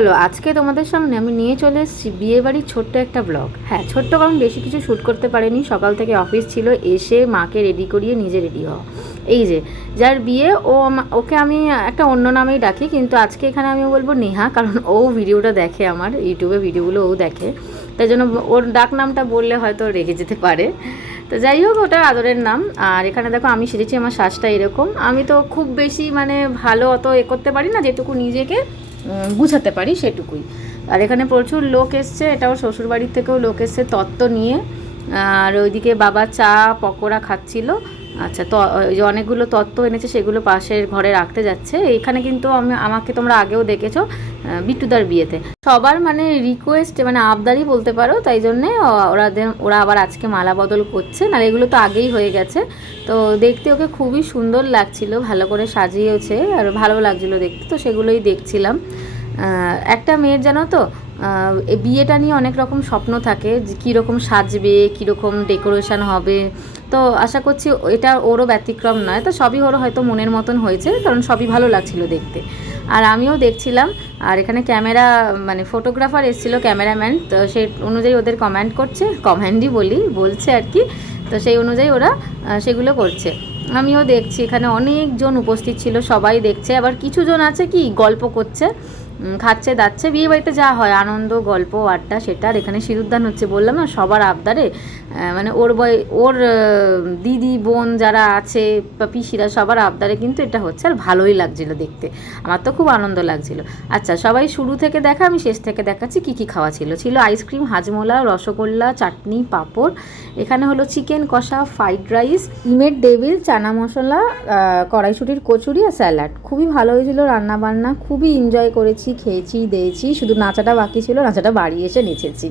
Hello, আজকে তোমাদের সামনে আমি নিয়ে চলে এসেছি বিয়েবাড়ির ছোট্ট একটা ব্লগ। হ্যাঁ, ছোট্ট কারণ বেশি কিছু শ্যুট করতে পারিনি, সকাল থেকে অফিস ছিল, এসে মাকে রেডি করিয়ে নিজে রেডি হওয়া। এই যে যার বিয়ে, ওকে আমি একটা অন্য নামেই ডাকি, কিন্তু আজকে এখানে আমি বলবো নেহা, কারণ ও ভিডিওটা দেখে, আমার ইউটিউবে ভিডিওগুলো ও দেখে, তাই জন্য ওর ডাক নামটা বললে হয়তো রেগে যেতে পারে। তো যাই হোক, ওটা আদরের নাম। আর এখানে দেখো আমি সেজেছি, আমার শ্বাসটা এরকম। আমি তো খুব বেশি মানে ভালো অত করতে পারি না, যেটুকু নিজেকে গুছাতে পারি সেটুকুই। আর এখানে প্রচুর লোক এসছে, এটাও শ্বশুরবাড়ির থেকেও লোক এসছে তত্ত্ব নিয়ে। আর ওইদিকে বাবা চা পকোড়া খাচ্ছিল। আচ্ছা, তো ওই যে অনেকগুলো তত্ত্ব এনেছে, সেগুলো পাশের ঘরে রাখতে যাচ্ছে। এইখানে কিন্তু আমাকে তোমরা আগেও দেখেছো বিট্টুদার বিয়েতে। সবার মানে রিকোয়েস্ট, মানে আবদারই বলতে পারো, তাই জন্যে ওরা আবার আজকে মালা বদল করছে, না এগুলো তো আগেই হয়ে গেছে। তো দেখতে ওকে খুবই সুন্দর লাগছিল, ভালো করে সাজিয়েছে আর ভালো লাগছিলো দেখতে, তো সেগুলোই দেখছিলাম। একটা মেয়ের জানো তো এই বিয়েটা নিয়ে অনেক রকম স্বপ্ন থাকে, যে কীরকম সাজবে, কীরকম ডেকোরেশন হবে। তো আশা করছি এটা ওরও ব্যতিক্রম নয়, তো সবই ওরও হয়তো মনের মতন হয়েছে, কারণ সবই ভালো লাগছিল দেখতে। আর আমিও দেখছিলাম। আর এখানে ক্যামেরা মানে ফটোগ্রাফার এসেছিলো, ক্যামেরাম্যান, তো সেই অনুযায়ী ওদের কমেন্টই বলছে আর কি। তো সেই অনুযায়ী ওরা সেগুলো করছে। আমিও দেখছি, এখানে অনেকজন উপস্থিত ছিল, সবাই দেখছে। আবার কিছু জন আছে কি গল্প করছে, খাচ্ছে দাচ্ছে। বিয়ে বাড়িতে যা হয় আনন্দ, গল্প, আড্ডা, সেটা। আর এখানে সিঁদুরদান হচ্ছে, বললাম না, সবার আবদারে। মানে ওর দিদি বোন যারা আছে বা পিসিরা, সবার আবদারে কিন্তু এটা হচ্ছে। আর ভালোই লাগছিল দেখতে, আমার তো খুব আনন্দ লাগছিল। আচ্ছা, সবাই শুরু থেকে দেখা, আমি শেষ থেকে দেখাচ্ছি কী কী খাওয়া ছিল। আইসক্রিম, হাজমোলা, রসগোল্লা, চাটনি, পাঁপড়। এখানে হলো চিকেন কষা, ফ্রাইড রাইস, ডিমের ডেভিল, চানা মশলা, কড়াইশুঁটির কচুরি আর স্যালাড। খুবই ভালো হয়েছিল রান্নাবান্না, খুবই এনজয় করেছি, খেয়েছি দিয়েছি। শুধু নাচাটা বাকি ছিল, নাচাটা বাড়ি এসে নেচেছি।